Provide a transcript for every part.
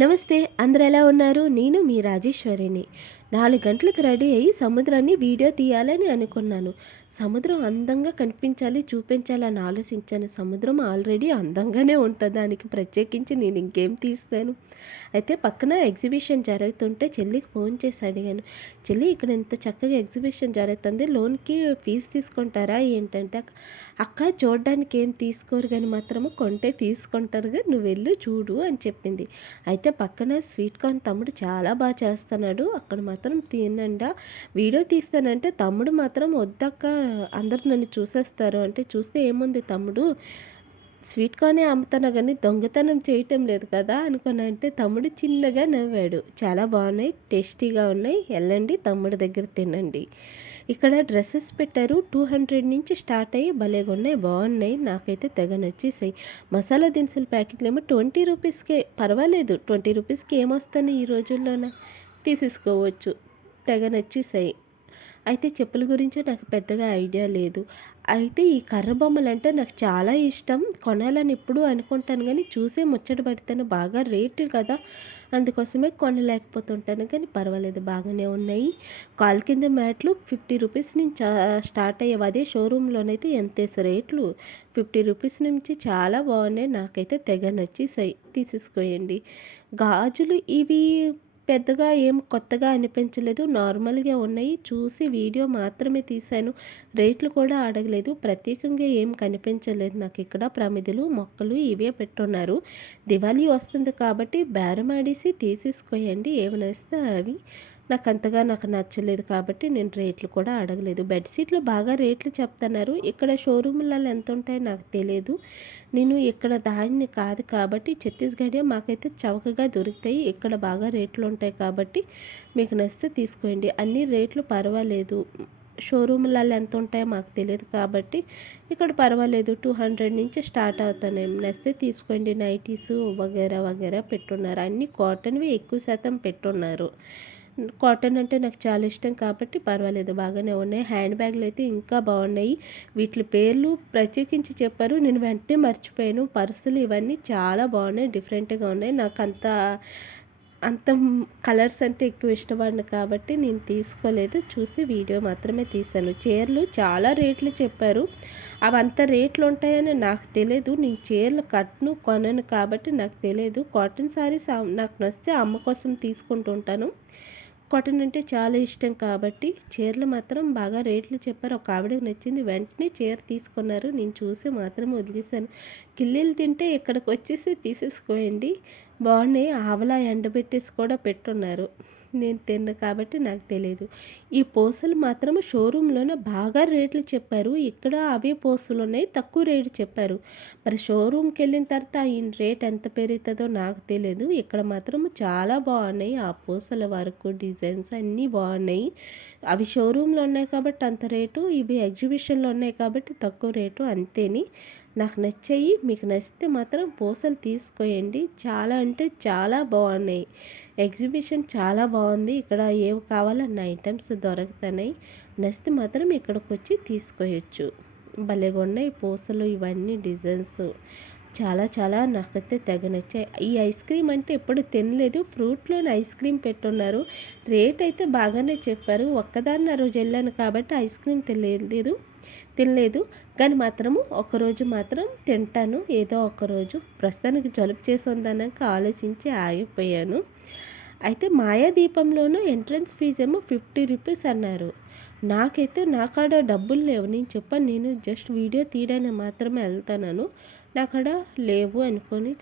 నమస్తే, అందరూ ఎలా ఉన్నారు? నేను మీ రాజేశ్వరిని. 4 గంటలకు రెడీ అయ్యి సముద్రాన్ని వీడియో తీయాలని అనుకున్నాను. సముద్రం అందంగా కనిపించాలి, చూపించాలని ఆలోచించాను. సముద్రం ఆల్రెడీ అందంగానే ఉంటది. దానికి ప్రత్యేకించి నేను ఇంకేం తీస్తాను. అయితే పక్కన ఎగ్జిబిషన్ జరుగుతుంటే చెల్లికి ఫోన్ చేసి అడిగాను. చెల్లి, ఇక్కడ ఇంత చక్కగా ఎగ్జిబిషన్ జరుగుతుంది, లోన్‌కి ఫీజు తీసుకుంటారా ఏంటంటే, అక్క చూడడానికి ఏం తీసుకోరు గానీ మాత్రము కొంటే తీసుకుంటారుగా, నువ్వెళ్ళి చూడు అని చెప్పింది. అయితే పక్కన స్వీట్ కార్న్ తమ్ముడు చాలా బాగా చేస్తున్నాడు. అక్కడ మాత్రం తినండా వీడియో తీస్తానంటే తమ్ముడు మాత్రం వద్దక్క, అందరూ నన్ను చూసేస్తారు అంటే, చూస్తే ఏముంది తమ్ముడు, స్వీట్ కార్నే అమ్ముతున్నా కానీ దొంగతనం చేయటం లేదు కదా అనుకున్నంటే తమ్ముడు చిన్నగా నవ్వాడు. చాలా బాగున్నాయి, టేస్టీగా ఉన్నాయి, వెళ్ళండి తమ్ముడు దగ్గర తినండి. ఇక్కడ డ్రెస్సెస్ పెట్టారు, 200 నుంచి స్టార్ట్ అయ్యి భలేగా ఉన్నాయి, బాగున్నాయి. నాకైతే తెగ నచ్చేసాయి. మసాలా దినుసుల ప్యాకెట్లు ఏమో 20 రూపీస్కే, పర్వాలేదు 20 రూపీస్కి ఏమొస్తాను ఈ రోజుల్లోన, తీసేసుకోవచ్చు. తెగ నచ్చేసాయి. అయితే చెప్పుల గురించి నాకు పెద్దగా ఐడియా లేదు. అయితే ఈ కర్ర బొమ్మలంటే నాకు చాలా ఇష్టం. కొనాలని ఎప్పుడూ అనుకుంటాను కానీ చూసే ముచ్చట పడతాను. బాగా రేటు కదా, అందుకోసమే కొనలేకపోతుంటాను. కానీ పర్వాలేదు, బాగానే ఉన్నాయి. కాలు కింద మ్యాట్లు 50 రూపీస్ నుంచి స్టార్ట్ అయ్యేవి. అదే షోరూంలోనైతే ఎంతేసి రేట్లు 50 రూపీస్ నుంచి చాలా బాగున్నాయి. నాకైతే తెగ నచ్చేసాయి, తీసేసుకోయండి. గాజులు ఇవి పెద్దగా ఏం కొత్తగా అనిపించలేదు, నార్మల్గా ఉన్నాయి. చూసి వీడియో మాత్రమే తీశాను, రేట్లు కూడా అడగలేదు. ప్రత్యేకంగా ఏం కనిపించలేదు నాకు. ఇక్కడ ప్రమిదలు మొక్కలు ఇవే పెట్టున్నారు. దివాళీ వస్తుంది కాబట్టి బేరమాడేసి తీసేసుకోయండి, ఏమైనా వస్తే అవి. నాకు నచ్చలేదు కాబట్టి నేను రేట్లు కూడా అడగలేదు. బెడ్షీట్లు బాగా రేట్లు చెప్తున్నారు. ఇక్కడ షోరూమ్లలో ఎంత ఉంటాయో నాకు తెలియదు. నేను ఇక్కడ దాన్ని కాదు కాబట్టి ఛత్తీస్గఢే మాకైతే చౌకగా దొరుకుతాయి. ఇక్కడ బాగా రేట్లు ఉంటాయి కాబట్టి మీకు నచ్చితే తీసుకోండి. అన్ని రేట్లు పర్వాలేదు. షోరూమ్లలో ఎంత ఉంటాయో మాకు తెలియదు కాబట్టి ఇక్కడ పర్వాలేదు, 200 నుంచి స్టార్ట్ అవుతున్నాయి. నచ్చితే తీసుకోండి. నైటీసు వగేరా వగేరా పెట్టున్నారు. అన్నీ కాటన్వి ఎక్కువ శాతం పెట్టున్నారు. కాటన్ అంటే నాకు చాలా ఇష్టం కాబట్టి పర్వాలేదు, బాగానే ఉన్నాయి. హ్యాండ్ బ్యాగ్లు అయితే ఇంకా బాగున్నాయి. వీటి పేర్లు ప్రత్యేకించి చెప్పారు, నేను వెంటనే మర్చిపోయాను. పర్సులు ఇవన్నీ చాలా బాగున్నాయి, డిఫరెంట్గా ఉన్నాయి. నాకు అంత కలర్స్ అంటే ఎక్కువ ఇష్టపడను కాబట్టి నేను తీసుకోలేదు, చూసి వీడియో మాత్రమే తీశాను. చీరలు చాలా రేట్లు చెప్పారు, అవి అంత రేట్లు ఉంటాయని నాకు తెలియదు. నేను చీరలు కొనను కాబట్టి నాకు తెలియదు. కాటన్ శారీస్ నాకు నచ్చితే అమ్మ కోసం తీసుకుంటూ ఉంటాను. కాటన్ అంటే చాలా ఇష్టం కాబట్టి చీరలు మాత్రం బాగా రేట్లు చెప్పారు. ఒక ఆవిడకి నచ్చింది, వెంటనే చీర తీసుకున్నారు. నేను చూసి మాత్రం వదిలేశాను. కిల్లీలు తింటే ఇక్కడికి వచ్చేసి తీసేసుకోండి, బాగున్నాయి. ఆవలా ఎండబెట్టేసి కూడా పెట్టున్నారు. నేను తిన్న కాబట్టి నాకు తెలియదు. ఈ పూసలు మాత్రం షోరూంలోనే బాగా రేట్లు చెప్పారు. ఇక్కడ అవే పూసలు ఉన్నాయి, తక్కువ రేటు చెప్పారు. మరి షోరూమ్కి వెళ్ళిన తర్వాత ఈ రేట్ ఎంత పెరుగుతుందో నాకు తెలియదు. ఇక్కడ మాత్రం చాలా బాగున్నాయి. ఆ పూసల వరకు డిజైన్స్ అన్నీ బాగున్నాయి. అవి షోరూంలో ఉన్నాయి కాబట్టి అంత రేటు, ఇవి ఎగ్జిబిషన్లో ఉన్నాయి కాబట్టి తక్కువ రేటు, అంతేని. నాకు నచ్చాయి. మీకు నచ్చితే మాత్రం పూసలు తీసుకోండి. చాలా అంటే చాలా బాగున్నాయి. ఎగ్జిబిషన్ చాలా బాగుంది. ఇక్కడ ఏవి కావాలన్న ఐటమ్స్ దొరుకుతున్నాయి. నచ్చితే మాత్రం ఇక్కడికి వచ్చి తీసుకోవచ్చు. భలేగా ఉన్నాయి పూసలు, ఇవన్నీ డిజైన్స్ చాలా చాలా నాకైతే తెగ నచ్చాయి. ఈ ఐస్ క్రీమ్ అంటే ఎప్పుడు తినలేదు. ఫ్రూట్లోని ఐస్ క్రీమ్ పెట్టున్నారు. రేట్ అయితే బాగానే చెప్పారు. ఒక్కదాన్ని ఆ రోజు వెళ్ళాను కాబట్టి ఐస్ క్రీమ్ తినలేదు కానీ మాత్రము ఒకరోజు మాత్రం తింటాను, ఏదో ఒకరోజు. ప్రస్తుతానికి జలుబు చేసి ఉందన్నాక ఆలోచించి ఆగిపోయాను. అయితే మాయాదీపంలోనూ ఎంట్రన్స్ ఫీజు ఏమో 50 రూపీస్ అన్నారు. నా కాడ డబ్బులు లేవు. నేను చెప్పాను, నేను జస్ట్ వీడియో తీయడానికి మాత్రమే వెళ్తాను, నా కాడ లేవు అనుకొని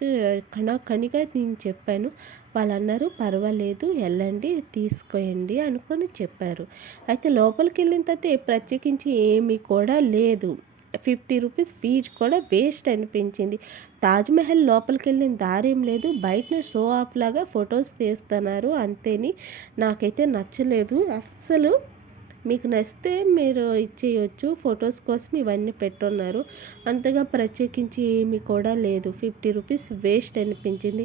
కనిగా నేను చెప్పాను. వాళ్ళు అన్నారు పర్వాలేదు వెళ్ళండి తీసుకోండి అనుకొని చెప్పారు. అయితే లోపలికి వెళ్ళిన తర్వాత ప్రత్యేకించి ఏమీ కూడా లేదు. 50 రూపీస్ ఫీజు కూడా వేస్ట్ అనిపించింది. తాజ్మహల్ లోపలికి వెళ్ళిన దారి ఏం లేదు, బయటనే షో ఆఫ్ లాగా ఫొటోస్ తీస్తున్నారు అంతేని. నాకైతే నచ్చలేదు అస్సలు. మీకు నచ్చితే మీరు ఇచ్చేయొచ్చు. ఫొటోస్ కోసం ఇవన్నీ పెట్టున్నారు. అంతగా ప్రత్యేకించి ఏమి కూడా లేదు. 50 రూపీస్ వేస్ట్ అనిపించింది.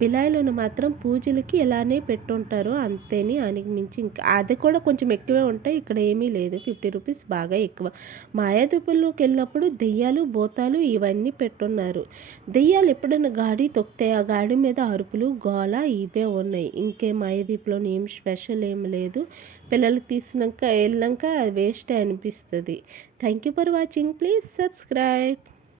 బిలాయిలోను మాత్రం పూజలకి ఇలానే పెట్టుంటారు అంతేని, దానికి మించి ఇంకా అది కూడా కొంచెం ఎక్కువే ఉంటాయి. ఇక్కడ ఏమీ లేదు. 50 రూపీస్ బాగా ఎక్కువ. మాయాదుపుల్లోకి వెళ్ళినప్పుడు దెయ్యాలు, భూతాలు ఇవన్నీ పెట్టున్నారు. దెయ్యాలు ఎప్పుడైనా గాడి తొక్కితే ఆ గాడి మీద అరుపులు, గోల ఇవే ఉన్నాయి. ఇంకేం మాయాదీప్‌లోని ఏం స్పెషల్ ఏం లేదు. పిల్లలకి తీసినాక వెళ్ళినాక వేస్టే అనిపిస్తది. Thank you for watching. Please subscribe.